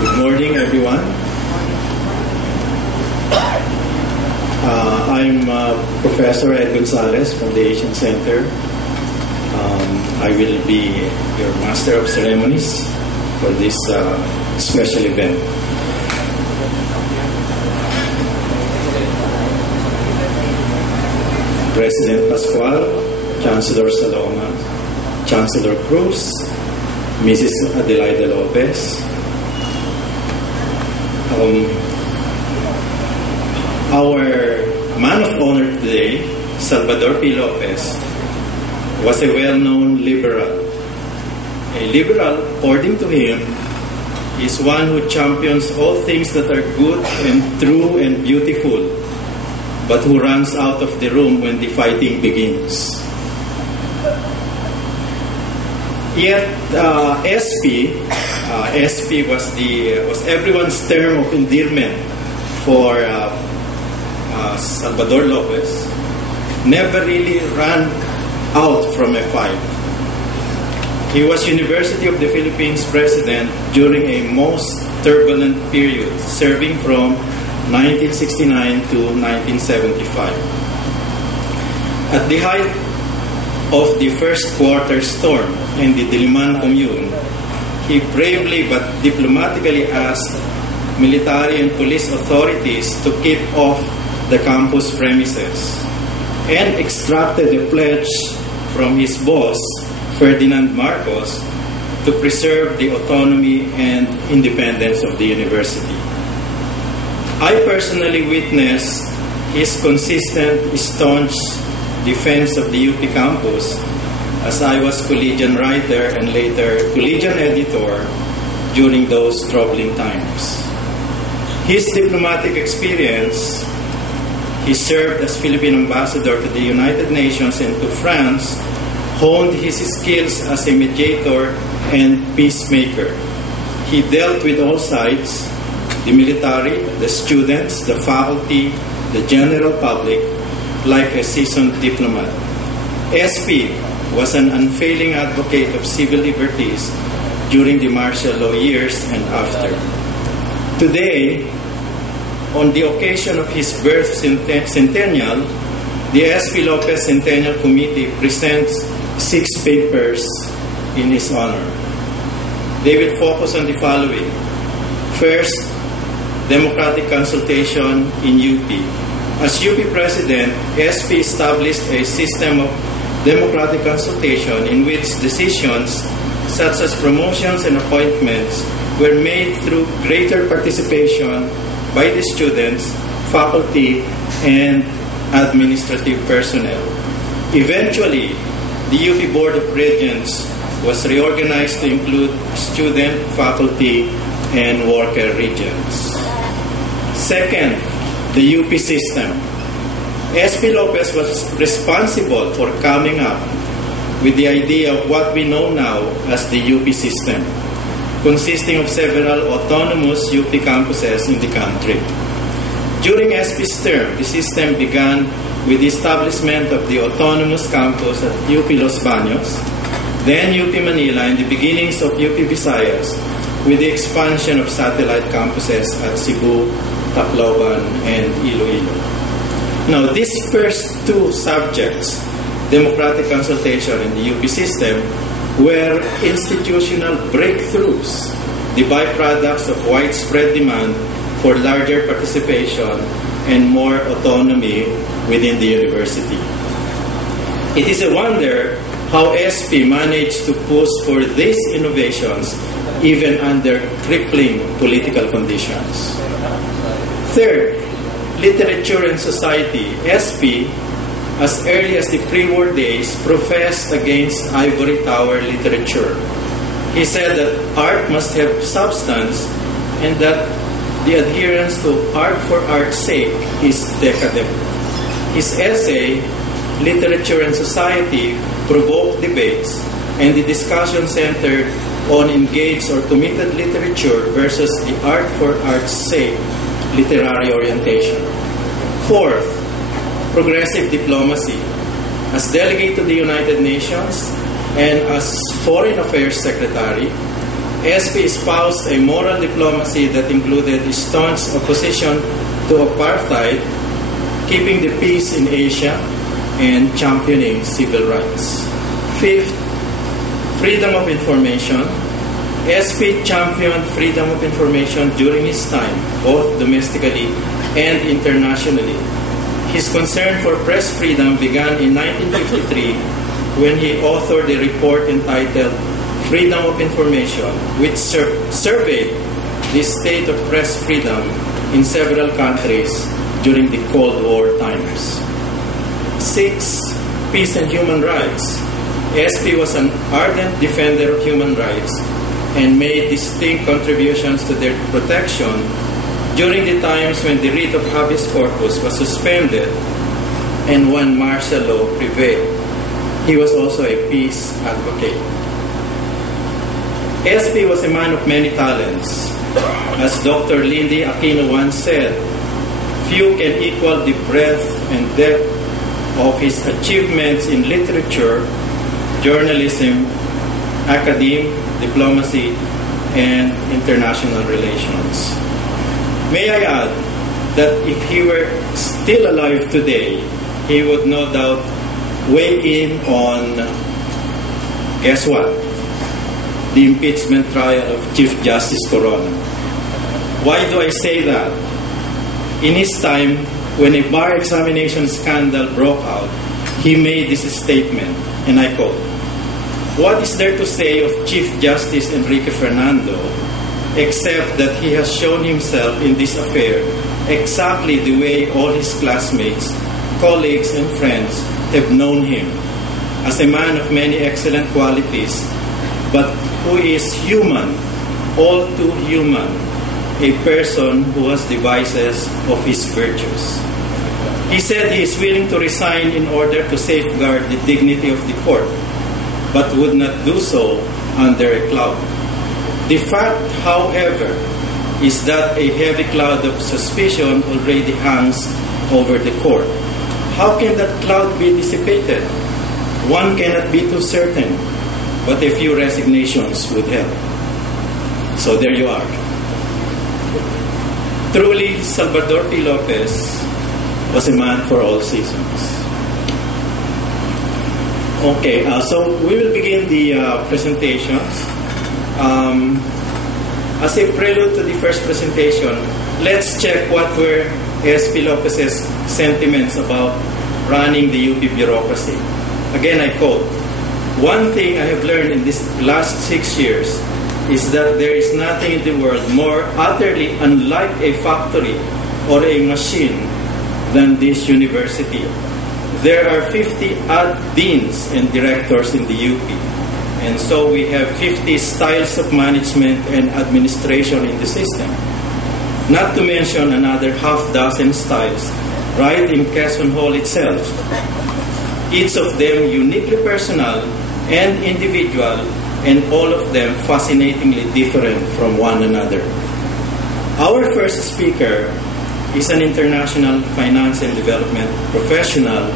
Good morning, everyone. I'm Professor Ed Gonzalez from the Asian Center. I will be your Master of Ceremonies for this special event. President Pascual, Chancellor Saloma, Chancellor Cruz, Mrs. Adelaida Lopez. Our man of honor today, Salvador P. Lopez, was a well-known liberal. A liberal, according to him, is one who champions all things that are good and true and beautiful, but who runs out of the room when the fighting begins. Yet, SP was everyone's term of endearment for Salvador Lopez. Never really ran out from a fight. He was University of the Philippines president during a most turbulent period, serving from 1969 to 1975. At the height of the first quarter storm in the Diliman Commune, he bravely but diplomatically asked military and police authorities to keep off the campus premises and extracted a pledge from his boss, Ferdinand Marcos, to preserve the autonomy and independence of the university. I personally witnessed his consistent, staunch defense of the UP campus as I was collegian writer and later collegian editor during those troubling times. His diplomatic experience, he served as Philippine ambassador to the United Nations and to France, honed his skills as a mediator and peacemaker. He dealt with all sides, the military, the students, the faculty, the general public, like a seasoned diplomat. SP was an unfailing advocate of civil liberties during the martial law years and after. Today, on the occasion of his birth centennial, the SP Lopez Centennial Committee presents 6 papers in his honor. They will focus on the following. First, democratic consultation in UP. As UP President, SP established a system of democratic consultation in which decisions such as promotions and appointments were made through greater participation by the students, faculty, and administrative personnel. Eventually, the UP Board of Regents was reorganized to include student, faculty, and worker regents. Second, the UP system. SP Lopez was responsible for coming up with the idea of what we know now as the UP system, consisting of several autonomous UP campuses in the country. During SP's term, the system began with the establishment of the autonomous campus at UP Los Baños, then UP Manila, and the beginnings of UP Visayas, with the expansion of satellite campuses at Cebu, Tacloban, and Iloilo. Now, these first two subjects, democratic consultation and the UP system, were institutional breakthroughs, the byproducts of widespread demand for larger participation and more autonomy within the university. It is a wonder how SP managed to push for these innovations even under crippling political conditions. Third, literature and society. SP, as early as the pre-war days, professed against ivory tower literature. He said that art must have substance and that the adherence to art for art's sake is decadent. His essay, Literature and Society, provoked debates, and the discussion centered on engaged or committed literature versus the art for art's sake literary orientation. Fourth, progressive diplomacy. As delegate to the United Nations and as Foreign Affairs Secretary, SP espoused a moral diplomacy that included staunch opposition to apartheid, keeping the peace in Asia, and championing civil rights. Fifth, freedom of information. SP championed freedom of information during his time, both domestically and internationally. His concern for press freedom began in 1953 when he authored a report entitled Freedom of Information, which surveyed the state of press freedom in several countries during the Cold War times. Six, peace and human rights. SP was an ardent defender of human rights and made distinct contributions to their protection during the times when the writ of habeas corpus was suspended and when martial law prevailed. He was also a peace advocate. SP was a man of many talents. As Dr. Lindy Aquino once said, few can equal the breadth and depth of his achievements in literature, journalism, academe, diplomacy, and international relations. May I add that if he were still alive today, he would no doubt weigh in on, guess what? The impeachment trial of Chief Justice Corona. Why do I say that? In his time, when a bar examination scandal broke out, he made this statement, and I quote, "What is there to say of Chief Justice Enrique Fernando, except that he has shown himself in this affair exactly the way all his classmates, colleagues, and friends have known him, as a man of many excellent qualities, but who is human, all too human, a person who has the vices of his virtues." He said he is willing to resign in order to safeguard the dignity of the court, but would not do so under a cloud. The fact, however, is that a heavy cloud of suspicion already hangs over the court. How can that cloud be dissipated? One cannot be too certain, but a few resignations would help. So there you are. Truly, Salvador P. Lopez was a man for all seasons. Okay, so we will begin the presentations. As a prelude to the first presentation, let's check what were SP Lopez's sentiments about running the UP bureaucracy. Again, I quote, "One thing I have learned in these last 6 years is that there is nothing in the world more utterly unlike a factory or a machine than this university. There are 50 odd deans and directors in the UP, and so we have 50 styles of management and administration in the system. Not to mention another half-dozen styles right in Quezon Hall itself, each of them uniquely personal and individual, and all of them fascinatingly different from one another. Our first speaker is an international finance and development professional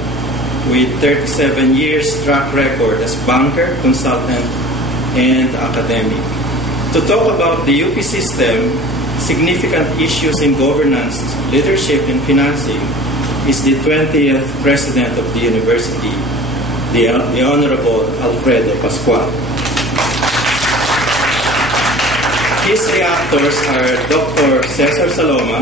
with 37 years track record as banker, consultant, and academic. To talk about the UP system, significant issues in governance, leadership, and financing is the 20th president of the university, the Honorable Alfredo Pascual. His reactors are Dr. Cesar Saloma,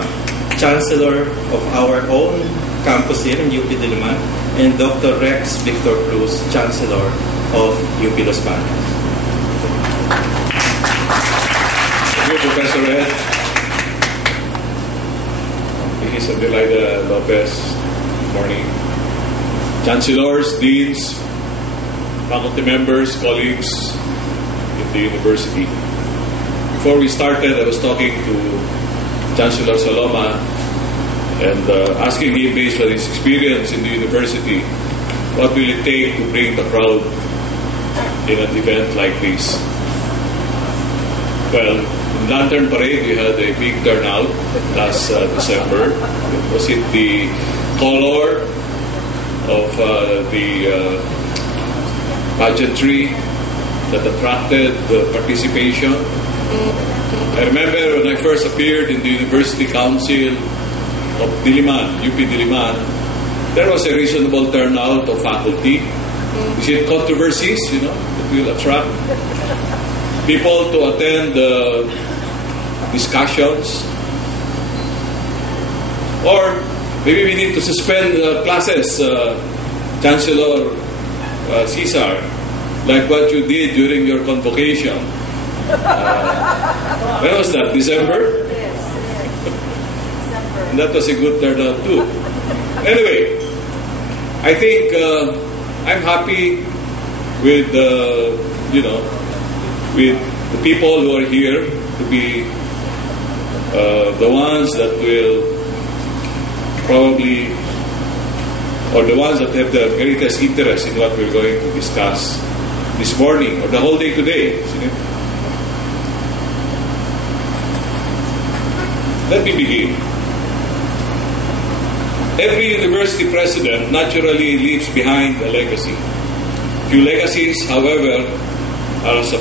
Chancellor of our own campus here in UP Diliman, and Dr. Rex Victor Cruz, Chancellor of UP Los Baños. Thank you, Professor Ed. This is Adelaida Lopez. Good morning. Chancellors, deans, faculty members, colleagues in the university. Before we started, I was talking to Chancellor Saloma and asking him, based on his experience in the university, what will it take to bring the crowd in an event like this? Well, in Lantern Parade, we had a big turnout last December. Was it the color of the pageantry that attracted the participation? I remember when I first appeared in the University Council of Diliman, UP Diliman, there was a reasonable turnout of faculty. You see controversies, that will attract people to attend discussions. Or maybe we need to suspend classes, Chancellor Cesar, like what you did during your convocation. When was that? December? Yes. December. And that was a good turnout too. Anyway, I think I'm happy with with the people who are here to be the ones that will probably, or the ones that have the greatest interest in what we're going to discuss this morning or the whole day today, isn't it? Let me begin. Every university president naturally leaves behind a legacy. Few legacies, however, are as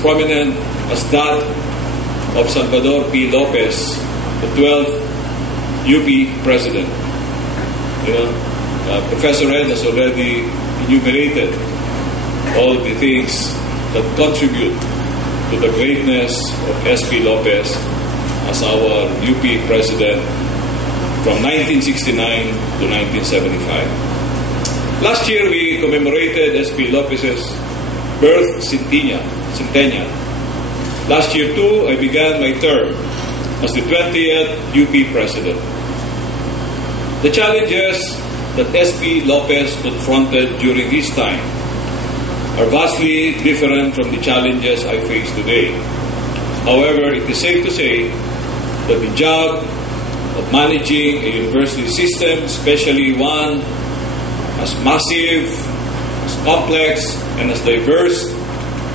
prominent as that of Salvador P. Lopez, the 12th UP president. Professor Ed has already enumerated all the things that contribute to the greatness of S.P. Lopez as our UP president from 1969 to 1975. Last year, we commemorated S.P. Lopez's birth centennial. Last year, too, I began my term as the 20th UP president. The challenges that S.P. Lopez confronted during his time are vastly different from the challenges I face today. However, it is safe to say that the job of managing a university system, especially one as massive, as complex, and as diverse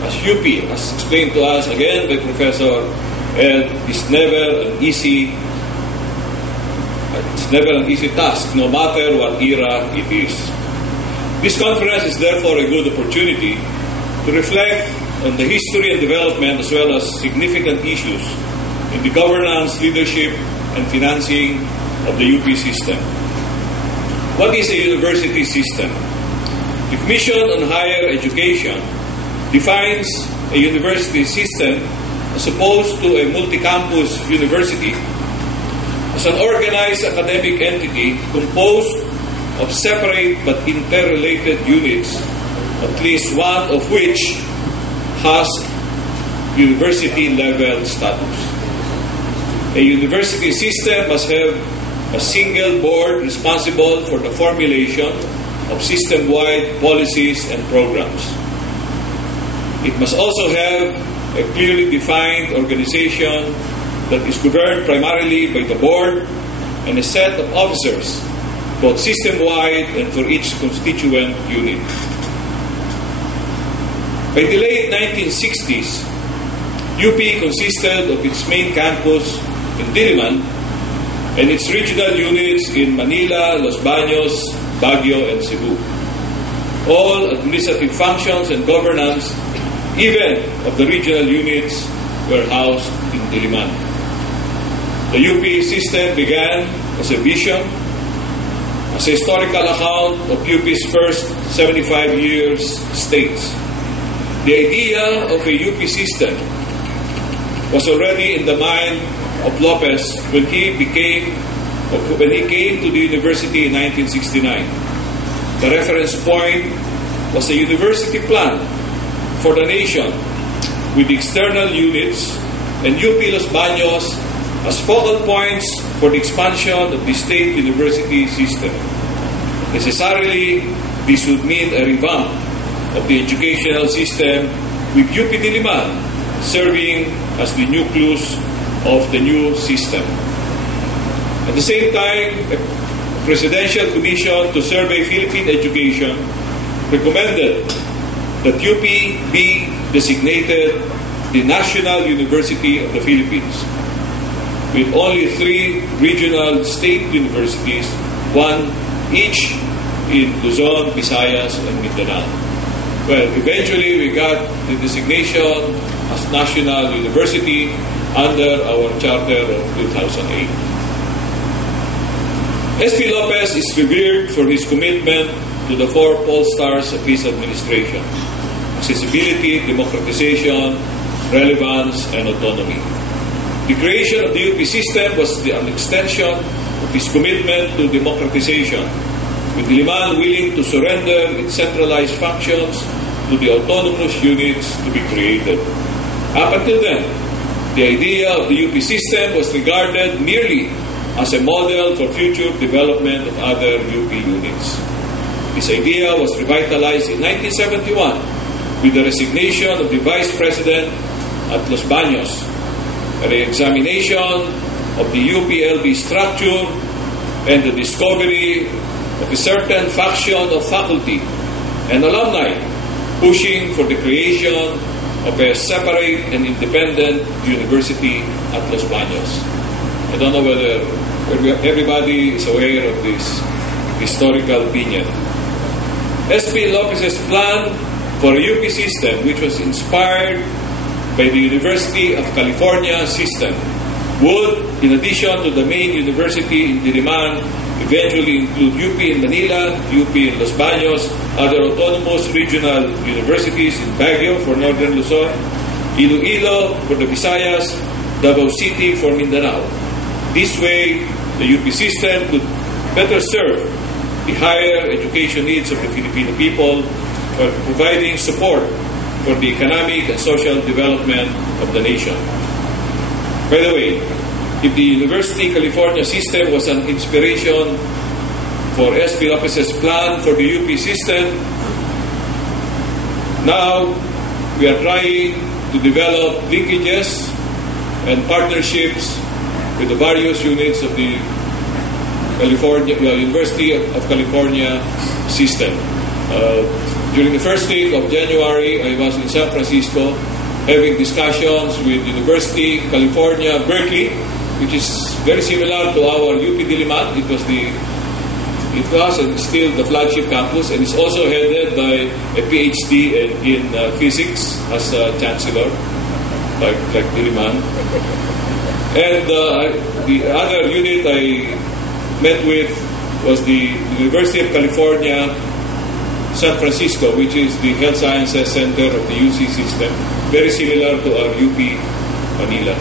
as UP, as explained to us again by Professor Ed, is never an easy task, no matter what era it is. This conference is therefore a good opportunity to reflect on the history and development as well as significant issues in the governance, leadership, and financing of the UP system. What is a university system? The Commission on Higher Education defines a university system as opposed to a multi-campus university as an organized academic entity composed of separate but interrelated units, at least one of which has university-level status. A university system must have a single board responsible for the formulation of system-wide policies and programs. It must also have a clearly defined organization that is governed primarily by the board and a set of officers, both system-wide and for each constituent unit. By the late 1960s, UP consisted of its main campus in Diliman and its regional units in Manila, Los Baños, Baguio, and Cebu. All administrative functions and governance, even of the regional units, were housed in Diliman. The UP system began as a vision, as a historical account of UP's first 75 years states. The idea of a UP system was already in the mind of Lopez when he came to the university in 1969. The reference point was a university plan for the nation with external units and UP Los Baños as focal points for the expansion of the state university system. Necessarily, this would mean a revamp of the educational system with UP Diliman serving as the nucleus of the new system. At the same time, a presidential commission to survey Philippine education recommended that UP be designated the National University of the Philippines, with only 3 regional state universities, one each in Luzon, Visayas, and Mindanao. Well, eventually we got the designation as National University under our Charter of 2008. S.P. Lopez is revered for his commitment to the 4 pole stars of his administration: accessibility, democratization, relevance, and autonomy. The creation of the UP system was an extension of his commitment to democratization, with Diliman willing to surrender its centralized functions to the autonomous units to be created. Up until then, the idea of the UP system was regarded merely as a model for future development of other UP units. This idea was revitalized in 1971 with the resignation of the Vice President at Los Baños, a re-examination of the UPLB structure, and the discovery of a certain faction of faculty and alumni pushing for the creation of a separate and independent university at Los Baños. I don't know whether everybody is aware of this historical opinion. S.P. Lopez's plan for a UP system, which was inspired by the University of California system, would, in addition to the main university in Diliman, eventually include UP in Manila, UP in Los Baños, other autonomous regional universities in Baguio for Northern Luzon, Iloilo for the Visayas, Davao City for Mindanao. This way, the UP system could better serve the higher education needs of the Filipino people while providing support for the economic and social development of the nation. By the way, if the University California system was an inspiration for S.P. Lopez's plan for the UP system, now we are trying to develop linkages and partnerships with the various units of the University of California system. During the first week of January, I was in San Francisco having discussions with University California, Berkeley, which is very similar to our UP Diliman. It was and still the flagship campus, and it's also headed by a PhD in physics as a chancellor, like Diliman. And the other unit I met with was the University of California, San Francisco, which is the Health Sciences Center of the UC system, very similar to our UP Manila.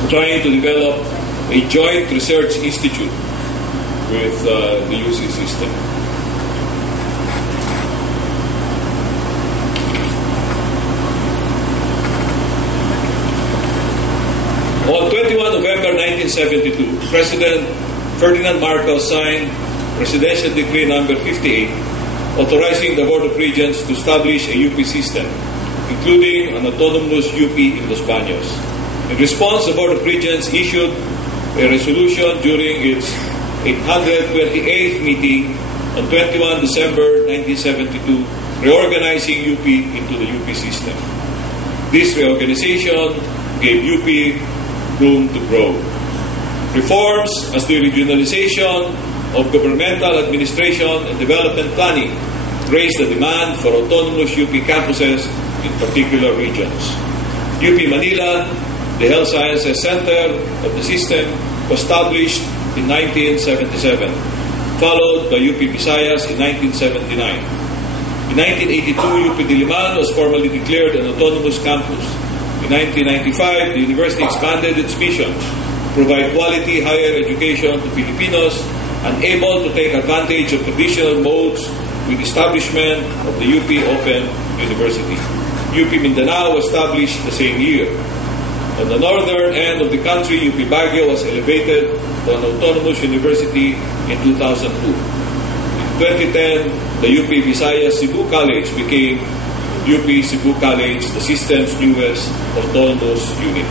We're trying to develop a joint research institute with the UC system. On 21 November 1972, President Ferdinand Marcos signed Presidential Decree number 58, authorizing the Board of Regents to establish a UP system, including an autonomous UP in Los Baños. In response, the Board of Regents issued a resolution during its 828th meeting on 21 December 1972, reorganizing UP into the UP system. This reorganization gave UP room to grow. Reforms as the regionalization of governmental administration and development planning raised the demand for autonomous UP campuses in particular regions. UP Manila, the Health Sciences Center of the system, was established in 1977, followed by UP Visayas in 1979. In 1982, UP Diliman was formally declared an autonomous campus. In 1995, the university expanded its mission to provide quality higher education to Filipinos unable to take advantage of traditional modes with establishment of the UP Open University. UP Mindanao was established the same year. On the northern end of the country, UP Baguio was elevated to an autonomous university in 2002. In 2010, the UP Visayas Cebu College became UP Cebu College, the system's newest autonomous unit.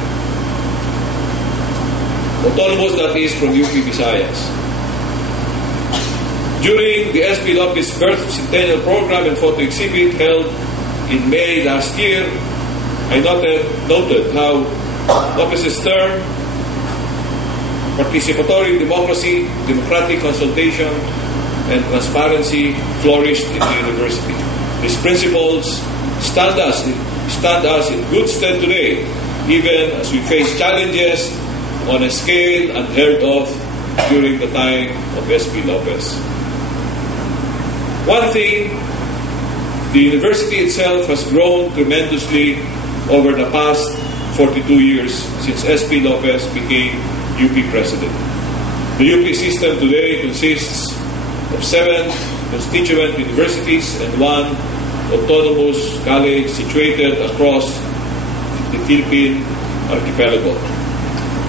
Autonomous, that is, from UP Visayas. During the SP Lopez Birth Centennial Program and photo exhibit held in May last year, I noted how Lopez's term, participatory democracy, democratic consultation, and transparency flourished in the university. These principles stand us in good stead today, even as we face challenges on a scale unheard of during the time of SP Lopez. One thing, the university itself has grown tremendously over the past 42 years since SP Lopez became UP president. The UP system today consists of 7 constituent universities and 1 autonomous college situated across the Philippine archipelago.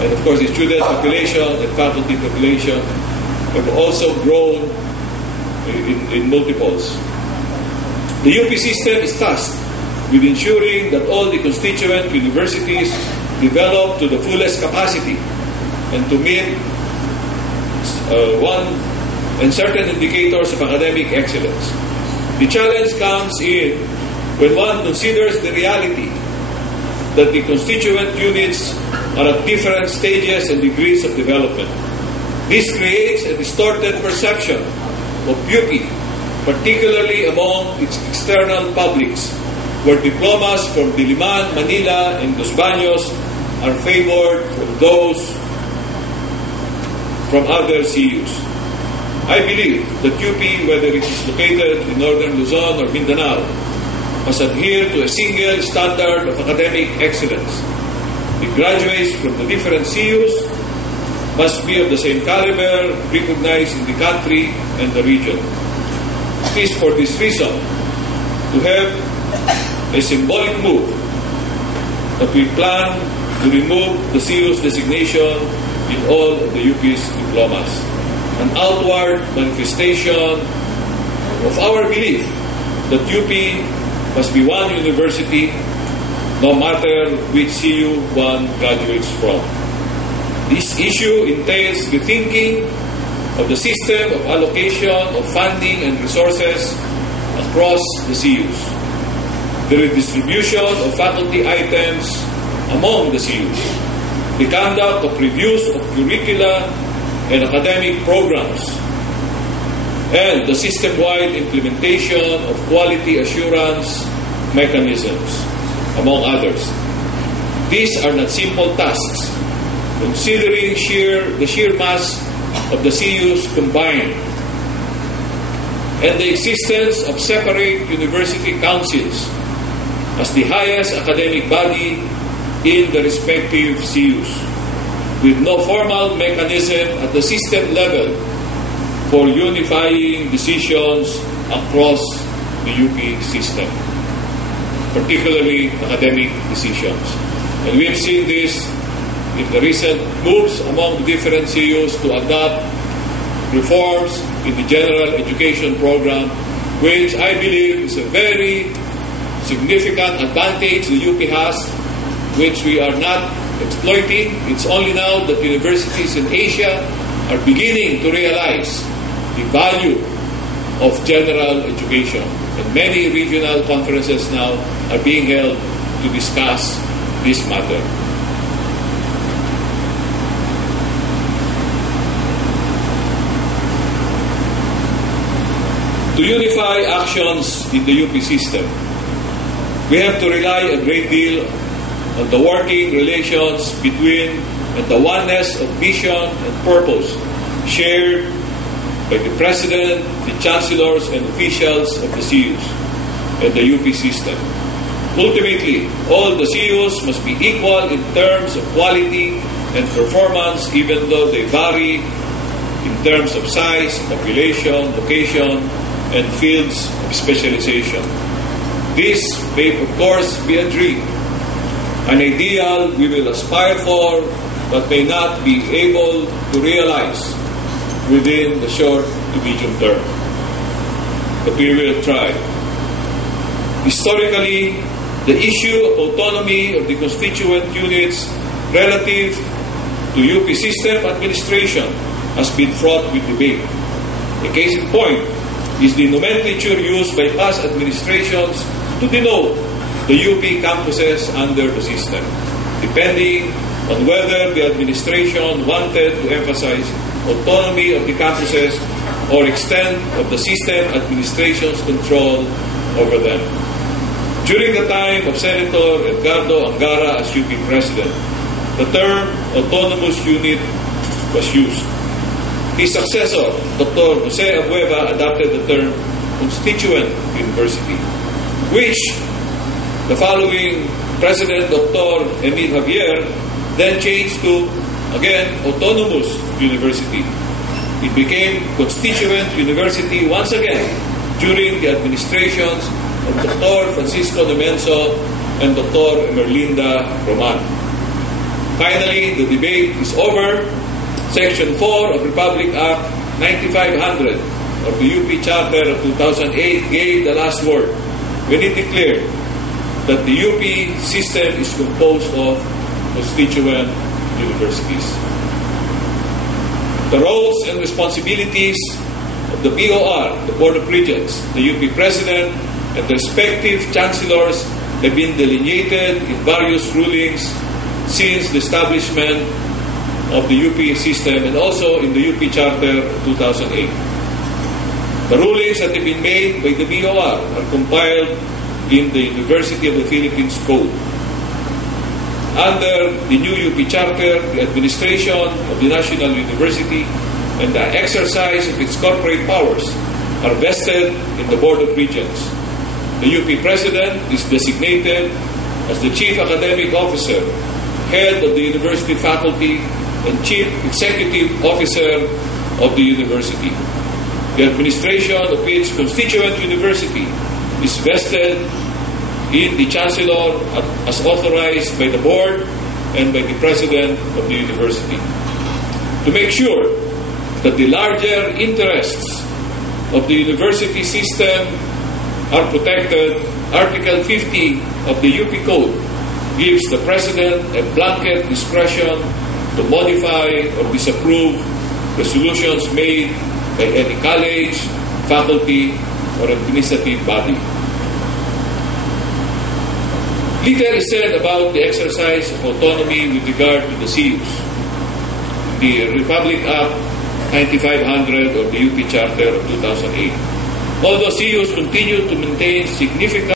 And of course, the student population and faculty population have also grown in multiples. The UP system is tasked with ensuring that all the constituent universities develop to the fullest capacity and to meet certain indicators of academic excellence. The challenge comes in when one considers the reality that the constituent units are at different stages and degrees of development. This creates a distorted perception of UP, particularly among its external publics, where diplomas from Diliman, Manila, and Los Baños are favored from those from other CUs. I believe that UP, whether it is located in northern Luzon or Mindanao, must adhere to a single standard of academic excellence. The graduates from the different CUs must be of the same caliber, recognized in the country and the region. It is for this reason to have a symbolic move that we plan to remove the CU's designation in all of the UP's diplomas, an outward manifestation of our belief that UP must be one university no matter which CU one graduates from. This issue entails rethinking of the system of allocation of funding and resources across the CUs, the redistribution of faculty items among the CUs, the conduct of reviews of curricula and academic programs, and the system-wide implementation of quality assurance mechanisms, among others. These are not simple tasks, considering the sheer mass of the CUs combined and the existence of separate university councils as the highest academic body in the respective CUs, with no formal mechanism at the system level for unifying decisions across the UP system, particularly academic decisions. And we have seen this in the recent moves among the different CUs to adopt reforms in the general education program, which I believe is a very significant advantage the UP has, which we are not exploiting. It's only now that universities in Asia are beginning to realize the value of general education. And many regional conferences now are being held to discuss this matter. To unify actions in the UP system, we have to rely a great deal on the working relations between and the oneness of vision and purpose shared by the President, the Chancellors, and officials of the CUs and the UP system. Ultimately, all the CUs must be equal in terms of quality and performance, even though they vary in terms of size, population, location, and fields of specialization. This may, of course, be a dream, an ideal we will aspire for, but may not be able to realize within the short to medium term. But we will try. Historically, the issue of autonomy of the constituent units relative to UP system administration has been fraught with debate. A case in point is the nomenclature used by past administrations to denote the UP campuses under the system, depending on whether the administration wanted to emphasize autonomy of the campuses or extent of the system administration's control over them. During the time of Senator Edgardo Angara as UP President, the term autonomous unit was used. His successor, Dr. Jose Abueva, adopted the term constituent university, which the following President, Dr. Emil Javier, then changed to, again, autonomous university. It became constituent university once again during the administrations of Dr. Francisco Nemenso and Dr. Merlinda Roman. Finally, the debate is over. Section 4 of Republic Act 9500 of the UP Charter of 2008 gave the last word when it declared that the UP system is composed of constituent universities. The roles and responsibilities of the BOR, the Board of Regents, the UP President, and the respective chancellors have been delineated in various rulings since the establishment of the UP system and also in the UP Charter of 2008. The rulings that have been made by the BOR are compiled in the University of the Philippines Code. Under the new UP Charter, the administration of the National University and the exercise of its corporate powers are vested in the Board of Regents. The UP President is designated as the Chief Academic Officer, Head of the University Faculty, and Chief Executive Officer of the University. The administration of its constituent university is vested in the Chancellor as authorized by the Board and by the President of the University. To make sure that the larger interests of the university system are protected, Article 50 of the UP Code gives the President a blanket discretion to modify or disapprove resolutions made by any college, faculty, or administrative body. Little is said about the exercise of autonomy with regard to the CUs. The Republic Act 9500 of the UP Charter of 2008. Although CUs continue to maintain significant